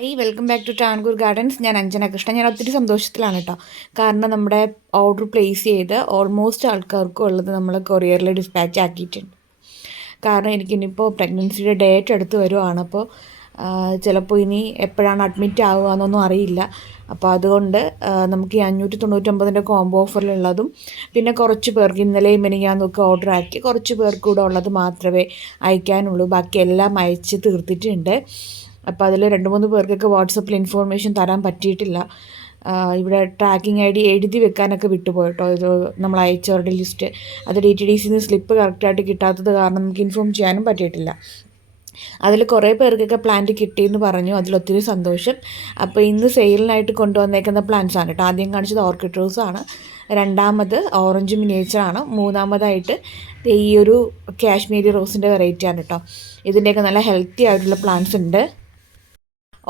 Hi welcome back to Tancoor gardens. ഞാൻ അഞ്ജന കൃഷ്ണൻ. ഞാൻ ഒത്തിരി സന്തോഷത്തിലാണ് കേട്ടോ കാരണം നമ്മുടെ ഓർഡർ പ്ലേസ് ചെയ്ത് ഓൾമോസ്റ്റ് ആൾക്കാർക്കും ഉള്ളത് നമ്മൾ കൊറിയറിൽ ഡിസ്പാച്ച് ആക്കിയിട്ടുണ്ട്. കാരണം എനിക്ക് എനിക്കിനിപ്പോൾ പ്രഗ്നൻസിയുടെ ഡേറ്റ് അടുത്ത് വരുവാണ്. അപ്പോൾ ചിലപ്പോൾ ഇനി എപ്പോഴാണ് അഡ്മിറ്റ് ആവുക എന്നൊന്നും അറിയില്ല. അപ്പോൾ അതുകൊണ്ട് നമുക്ക് ഈ അഞ്ഞൂറ്റി തൊണ്ണൂറ്റൊമ്പതിന്റെ കോംബോ ഓഫറിലുള്ളതും പിന്നെ കുറച്ച് പേർക്ക് ഇന്നലെയും മെനിയാന്നൊക്കെ ഓർഡർ ആക്കി കുറച്ച് പേർക്ക് കൂടെ ഉള്ളത് മാത്രമേ അയക്കാനുള്ളൂ. ബാക്കി എല്ലാം അയച്ച് തീർത്തിട്ടുണ്ട്. അപ്പോൾ അതിൽ രണ്ട് മൂന്ന് പേർക്കൊക്കെ വാട്സപ്പിൽ ഇൻഫോർമേഷൻ തരാൻ പറ്റിയിട്ടില്ല. ഇവിടെ ട്രാക്കിംഗ് ഐ ഡി എഴുതി വെക്കാനൊക്കെ വിട്ടുപോയിട്ടോ. ഇത് നമ്മൾ അയച്ചവരുടെ ലിസ്റ്റ് അത് ഡി ടി ഡി സിന്ന് സ്ലിപ്പ് കറക്റ്റായിട്ട് കിട്ടാത്തത് കാരണം നമുക്ക് ഇൻഫോം ചെയ്യാനും പറ്റിയിട്ടില്ല. അതിൽ കുറേ പേർക്കൊക്കെ പ്ലാന്റ് കിട്ടിയെന്ന് പറഞ്ഞു. അതിലൊത്തിരി സന്തോഷം. അപ്പോൾ ഇന്ന് സെയിലിനായിട്ട് കൊണ്ടുവന്നേക്കുന്ന പ്ലാന്റ്സ് ആണ് കേട്ടോ. ആദ്യം കാണിച്ചത് ഓർക്കിഡ് റോസ് ആണ്. രണ്ടാമത് ഓറഞ്ച് മിനിയേച്ചറാണ് മൂന്നാമതായിട്ട് ഈ ഒരു കാശ്മീരി റോസിന്റെ വെറൈറ്റി ആണ് കേട്ടോ. ഇതിന്റെയൊക്കെ നല്ല ഹെൽത്തി ആയിട്ടുള്ള പ്ലാന്റ്സ് ഉണ്ട്.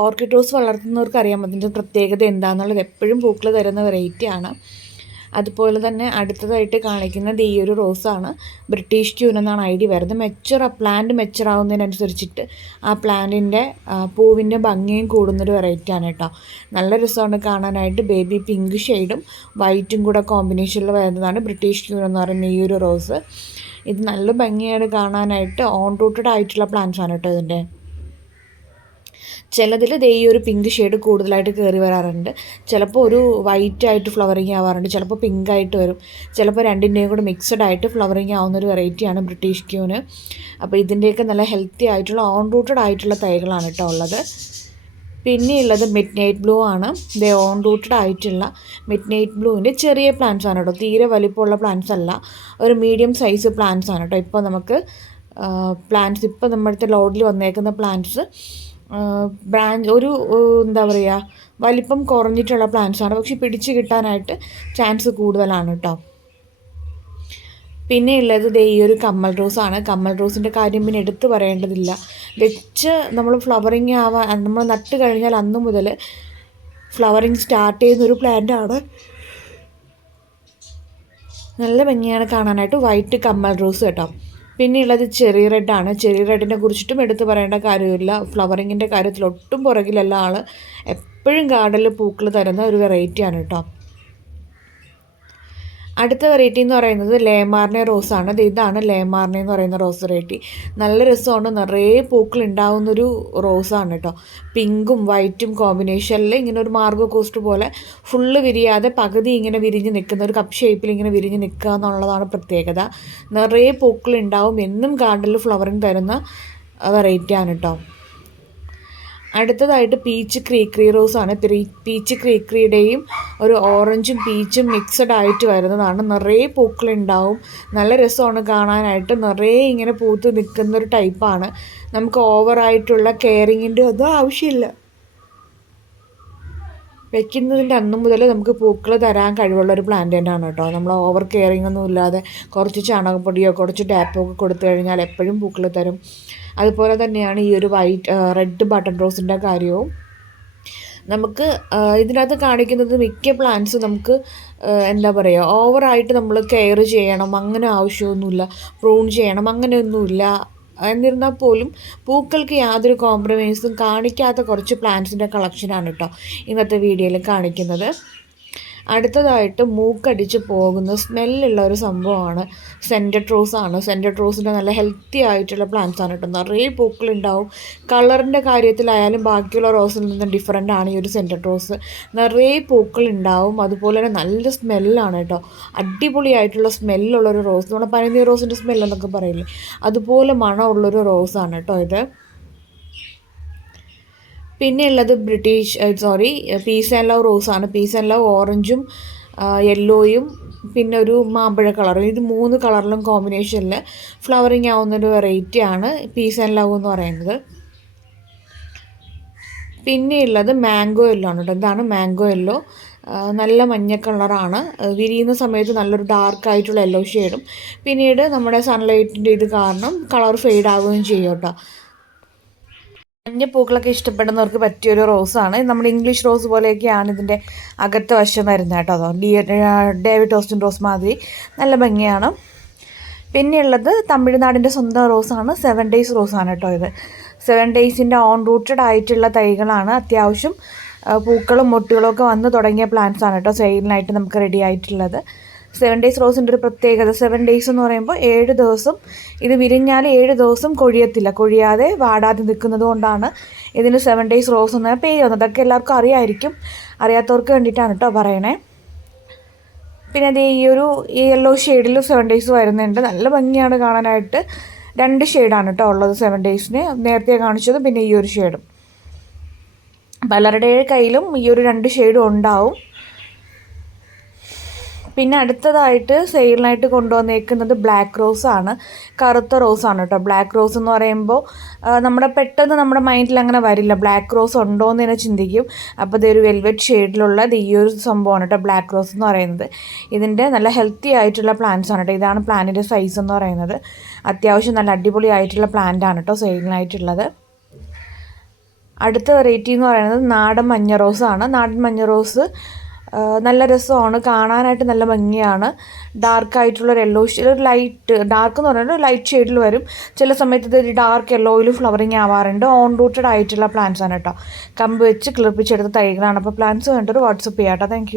ഓർക്കിഡ് റോസ് വളർത്തുന്നവർക്ക് അറിയാം അതിന്റെ പ്രത്യേകത എന്താണെന്നുള്ളത് എപ്പോഴും പൂക്കൾ തരുന്ന വെറൈറ്റി ആണ്. അതുപോലെ തന്നെ അടുത്തതായിട്ട് കാണിക്കുന്നത് ഈ ഒരു റോസാണ് ബ്രിട്ടീഷ് ട്യൂൻ എന്നാണ് ഐ ഡി വരുന്നത്. മെച്ചർ പ്ലാന്റ് മെച്ചർ ആവുന്നതിനനുസരിച്ചിട്ട് ആ പ്ലാന്റിന്റെ പൂവിന്റെ ഭംഗിയും കൂടുന്നൊരു വെറൈറ്റി ആണ് കേട്ടോ. നല്ല രസമാണ് കാണാനായിട്ട്. ബേബി പിങ്ക് ഷെയ്ഡും വൈറ്റും കൂടെ കോമ്പിനേഷനിൽ വരുന്നതാണ് ബ്രിട്ടീഷ് ട്യൂൺ എന്ന് പറയുന്ന ഈ ഒരു റോസ് ഇത് നല്ല ഭംഗിയാണ് കാണാനായിട്ട്. ഓൺ റൂട്ടഡ് ആയിട്ടുള്ള പ്ലാന്റ്സ് ആണ് കേട്ടോ ഇതിന്റെ. ചിലതിൽ ദേ ഈ ഒരു പിങ്ക് ഷെയ്ഡ് കൂടുതലായിട്ട് കയറി വരാറുണ്ട്. ചിലപ്പോൾ ഒരു വൈറ്റ് ആയിട്ട് ഫ്ലവറിങ് ആവാറുണ്ട്. ചിലപ്പോൾ പിങ്ക് ആയിട്ട് വരും. ചിലപ്പോൾ രണ്ടിന്റെയും കൂടെ മിക്സഡ് ആയിട്ട് ഫ്ലവറിങ് ആവുന്ന ഒരു വെറൈറ്റിയാണ് ബ്രിട്ടീഷ് ക്യൂന് അപ്പോൾ ഇതിന്റെയൊക്കെ നല്ല ഹെൽത്തി ആയിട്ടുള്ള ഓൺ റൂട്ടഡ് ആയിട്ടുള്ള തൈകളാണ് കേട്ടോ ഉള്ളത്. പിന്നെയുള്ളത് മിഡ് നൈറ്റ് ബ്ലൂ ആണ്. ദേ ഓൺ റൂട്ടഡ് ആയിട്ടുള്ള മിഡ് നൈറ്റ് ബ്ലൂവിന്റെ ചെറിയ പ്ലാന്റ്സ് ആണ് കേട്ടോ. തീരെ വലിപ്പമുള്ള പ്ലാന്റ്സ് അല്ല. ഒരു മീഡിയം സൈസ് പ്ലാന്റ്സ് ആണ് കേട്ടോ. ഇപ്പോൾ നമുക്ക് പ്ലാന്റ്സ് ഇപ്പോൾ നമ്മുടെ ലോഡിൽ വന്നേക്കുന്ന പ്ലാന്റ്സ് ബ്രാഞ്ച് ഒരു എന്താ പറയുക വലിപ്പം കുറഞ്ഞിട്ടുള്ള പ്ലാന്റ്സ് ആണ്. പക്ഷെ പിടിച്ച് കിട്ടാനായിട്ട് ചാൻസ് കൂടുതലാണ് കേട്ടോ പിന്നെ ഉള്ളത് ദേ ഈ ഒരു കമ്മൽ റോസാണ് കമ്മൽ റോസിന്റെ കാര്യം പിന്നെ എടുത്തു പറയേണ്ടതില്ല. വെച്ച് നമ്മൾ ഫ്ലവറിങ് ആവാൻ നമ്മൾ നട്ട് കഴിഞ്ഞാൽ അന്ന് മുതൽ ഫ്ലവറിങ് സ്റ്റാർട്ട് ചെയ്യുന്ന ഒരു പ്ലാന്റ് ആണ്. നല്ല ഭംഗിയാണ് കാണാനായിട്ട് വൈറ്റ് കമ്മൽ റോസ് കേട്ടോ. പിന്നെ ചെറിയ ചെറി റെഡാണ് ചെറിയ റെഡിനെ കുറിച്ചിട്ടും എടുത്തു പറയേണ്ട കാര്യമില്ല. ഫ്ലവറിങ്ങിന്റെ കാര്യത്തിൽ ഒട്ടും പുറകിലല്ല ആൾ എപ്പോഴും ഗാർഡനിൽ പൂക്കൾ തരുന്ന ഒരു വെറൈറ്റിയാണ് കേട്ടോ. അടുത്ത വെറൈറ്റി എന്ന് പറയുന്നത് ലേമാറിനെ റോസ് ആണ്. അത് ഇതാണ് ലേമാർനെ എന്ന് പറയുന്ന റോസ് വെറൈറ്റി നല്ല രസമാണ്. നിറയെ പൂക്കൾ ഉണ്ടാവുന്നൊരു റോസാണ് കേട്ടോ പിങ്കും വൈറ്റും കോമ്പിനേഷനിൽ ഇങ്ങനെ ഒരു മാർഗോ കോസ്റ്റ് പോലെ ഫുള്ള് വിരിയാതെ പകുതി ഇങ്ങനെ വിരിഞ്ഞ് നിൽക്കുന്ന ഒരു കപ്പ് ഷേപ്പിൽ ഇങ്ങനെ വിരിഞ്ഞ് നിൽക്കുക എന്നുള്ളതാണ് പ്രത്യേകത. നിറയെ പൂക്കൾ ഉണ്ടാവും. എന്നും ഗാർഡനിൽ ഫ്ലവറിങ് തരുന്ന വെറൈറ്റിയാണ് കേട്ടോ അടുത്തതായിട്ട് പീച്ച് ക്രീക്രി റോസ് ആണ്. പീച്ച് ക്രീക്രിയുടെയും ഒരു ഓറഞ്ചും പീച്ചും മിക്സഡ് ആയിട്ട് വരുന്നതാണ്. നിറയെ പൂക്കളുണ്ടാവും. നല്ല രസമാണ് കാണാനായിട്ട്. നിറയെ ഇങ്ങനെ പൂത്ത് നിൽക്കുന്ന ഒരു ടൈപ്പാണ് നമുക്ക് ഓവറായിട്ടുള്ള കെയറിങ്ങിന്റെ ഒന്നും ആവശ്യമില്ല. വെക്കുന്നതിന്റെ അന്ന് മുതൽ നമുക്ക് പൂക്കൾ തരാൻ കഴിവുള്ള ഒരു പ്ലാന്റ് തന്നെയാണ് കേട്ടോ. നമ്മൾ ഓവർ കെയറിങ് ഒന്നും ഇല്ലാതെ കുറച്ച് ചാണകപ്പൊടിയോ കുറച്ച് ടാപ്പോ ഒക്കെ കൊടുത്തു കഴിഞ്ഞാൽ എപ്പോഴും പൂക്കൾ തരും. അതുപോലെ തന്നെയാണ് ഈ ഒരു വൈറ്റ് റെഡ് ബട്ടൺ റോസിന്റെ കാര്യവും. നമുക്ക് ഇതിനകത്ത് കാണിക്കുന്നത് മിക്ക പ്ലാന്റ്സ് നമുക്ക് എന്താ പറയുക ഓവറായിട്ട് നമ്മൾ കെയർ ചെയ്യണം അങ്ങനെ ആവശ്യമൊന്നുമില്ല പ്രൂൺ ചെയ്യണം അങ്ങനെയൊന്നുമില്ല. എന്നിരുന്നാൽ പോലും പൂക്കൾക്ക് യാതൊരു കോംപ്രമൈസും കാണിക്കാത്ത കുറച്ച് പ്ലാന്റ്സിന്റെ കളക്ഷനാണ് കേട്ടോ ഇന്നത്തെ വീഡിയോയിൽ കാണിക്കുന്നത്. അടുത്തതായിട്ട് മൂക്കടിച്ച് പോകുന്ന സ്മെല്ലുള്ള ഒരു സംഭവമാണ് സെന്റഡ് റോസ് ആണ്. സെന്റഡ് റോസിന്റെ നല്ല ഹെൽത്തി ആയിട്ടുള്ള പ്ലാന്റ്സ് ആണ് കേട്ടോ. നിറയെ പൂക്കളുണ്ടാവും. കളറിന്റെ കാര്യത്തിലായാലും ബാക്കിയുള്ള റോസിൽ നിന്ന് ഡിഫറെന്റ് ആണ് ഈ ഒരു സെന്റഡ് റോസ് നിറയെ പൂക്കളുണ്ടാവും. അതുപോലെ തന്നെ നല്ല സ്മെല്ലാണ് കേട്ടോ. അടിപൊളിയായിട്ടുള്ള സ്മെല്ലുള്ള ഒരു റോസ് നമ്മുടെ പനിനീർ റോസിന്റെ സ്മെല്ലെന്നൊക്കെ പറയില്ലേ? അതുപോലെ മണമുള്ളൊരു റോസാണ് കേട്ടോ ഇത്. പിന്നെ ഉള്ളത് British sorry peace and love റോസാണ് peace and love ഓറഞ്ചും യെല്ലോയും പിന്നെ ഒരു മാമ്പഴ കളറും ഇത് മൂന്ന് കളറിലും കോമ്പിനേഷനിൽ ഫ്ലവറിങ് ആവുന്നൊരു വെറൈറ്റിയാണ് പീസ് ആൻഡ് ലവ് എന്ന് പറയുന്നത്. പിന്നെ ഉള്ളത് മാംഗോ യെല്ലോ ആണ് കേട്ടോ. ഇതാണ് മാംഗോ യെല്ലോ നല്ല മഞ്ഞ കളറാണ് വിരിയുന്ന സമയത്ത് നല്ലൊരു ഡാർക്ക് ആയിട്ടുള്ള യെല്ലോ ഷെയ്ഡും പിന്നീട് നമ്മുടെ സൺലൈറ്റിന്റെ ഇത് കാരണം കളർ ഫെയ്ഡ് ആവുകയും ചെയ്യും കേട്ടോ. മഞ്ഞ പൂക്കളൊക്കെ ഇഷ്ടപ്പെടുന്നവർക്ക് പറ്റിയൊരു റോസാണ്. നമ്മൾ ഇംഗ്ലീഷ് റോസ് പോലെയൊക്കെയാണ് ഇതിന്റെ അകത്തെ വശം വരുന്നത് കേട്ടോ. അതോ ലിയ ഡേവിഡ് ഓസ്റ്റിൻ റോസ് മാതിരി നല്ല ഭംഗിയാണ്. പിന്നെയുള്ളത് തമിഴ്നാടിന്റെ സ്വന്തം റോസാണ്. സെവൻ ഡേയ്സ് റോസാണ് കേട്ടോ ഇത്. സെവൻ ഡേയ്സിന്റെ ഓൺ റൂട്ടഡ് ആയിട്ടുള്ള തൈകളാണ് അത്യാവശ്യം പൂക്കളും മൊട്ടുകളും ഒക്കെ വന്ന് തുടങ്ങിയ പ്ലാന്റ്സാണ് കേട്ടോ. സെയിലിനായിട്ട് നമുക്ക് റെഡി ആയിട്ടുള്ളത്. സെവൻ ഡേയ്സ് റോസിന്റെ ഒരു പ്രത്യേകത. സെവൻ ഡേയ്സ് എന്ന് പറയുമ്പോൾ ഏഴ് ദിവസം ഇത് വിരിഞ്ഞാൽ ഏഴ് ദിവസം കൊഴിയത്തില്ല. കൊഴിയാതെ വാടാതെ നിൽക്കുന്നത് കൊണ്ടാണ് ഇതിന് സെവൻ ഡേയ്സ് റോസ് എന്ന പേര് വന്നത്. അതൊക്കെ എല്ലാവർക്കും അറിയായിരിക്കും. അറിയാത്തവർക്ക് വേണ്ടിയിട്ടാണ് കേട്ടോ പറയണേ. പിന്നെ അത് ഈ ഒരു യെല്ലോ ഷെയ്ഡിൽ സെവൻ ഡേയ്സ് വരുന്നുണ്ട്. നല്ല ഭംഗിയാണ് കാണാനായിട്ട്. രണ്ട് ഷെയ്ഡാണ് കേട്ടോ ഉള്ളത് സെവൻ ഡേയ്സിന് നേരത്തെ കാണിച്ചതും പിന്നെ ഈ ഒരു ഷെയ്ഡും പലരുടെ കയ്യിലും ഈ ഒരു രണ്ട് ഷെയ്ഡും ഉണ്ടാവും. പിന്നെ അടുത്തതായിട്ട് സെയിലിനായിട്ട് കൊണ്ടുവന്നേക്കുന്നത് ബ്ലാക്ക് റോസ് ആണ് കറുത്ത റോസ് ആണ് കേട്ടോ. ബ്ലാക്ക് റോസ് എന്ന് പറയുമ്പോൾ നമ്മുടെ പെട്ടെന്ന് നമ്മുടെ മൈൻഡിൽ അങ്ങനെ വരില്ല. ബ്ലാക്ക് റോസ് ഉണ്ടോ എന്ന് തന്നെ ചിന്തിക്കും. അപ്പോൾ ഇതൊരു വെൽവെറ്റ് ഷെയ്ഡിലുള്ള ഈ ഒരു സംഭവമാണ് കേട്ടോ ബ്ലാക്ക് റോസ് എന്ന് പറയുന്നത്. ഇതിന്റെ നല്ല ഹെൽത്തി ആയിട്ടുള്ള പ്ലാന്റ്സ് ആണ് കേട്ടോ. ഇതാണ് പ്ലാന്റിന്റെ സൈസ് എന്ന് പറയുന്നത്. അത്യാവശ്യം നല്ല അടിപൊളി ആയിട്ടുള്ള പ്ലാന്റ് ആണ് കേട്ടോ സെയിലിനായിട്ടുള്ളത്. അടുത്ത വെറൈറ്റി എന്ന് പറയുന്നത് നാടൻ മഞ്ഞ റോസ് ആണ് നാടൻ മഞ്ഞ റോസ് നല്ല രസമാണ് കാണാനായിട്ട് നല്ല ഭംഗിയാണ്. ഡാർക്ക് ആയിട്ടുള്ള ഒരു യെല്ലോ ഒരു ലൈറ്റ് ഡാർക്ക് എന്ന് പറയുന്നത് ലൈറ്റ് ഷെയ്ഡിൽ വരും. ചില സമയത്ത് ഇത് ഡാർക്ക് യെല്ലോയിൽ ഫ്ലവറിങ് ആവാറുണ്ട്. ഓൺ റൂട്ടഡ് ആയിട്ടുള്ള പ്ലാന്റ്സ് ആണ് കേട്ടോ കമ്പ് വെച്ച് കിളിപ്പിച്ചെടുത്ത തൈകളാണ്. അപ്പോൾ പ്ലാന്റ്സ് വേണ്ടൊരു വാട്സപ്പ് ചെയ്യാം കേട്ടോ താങ്ക്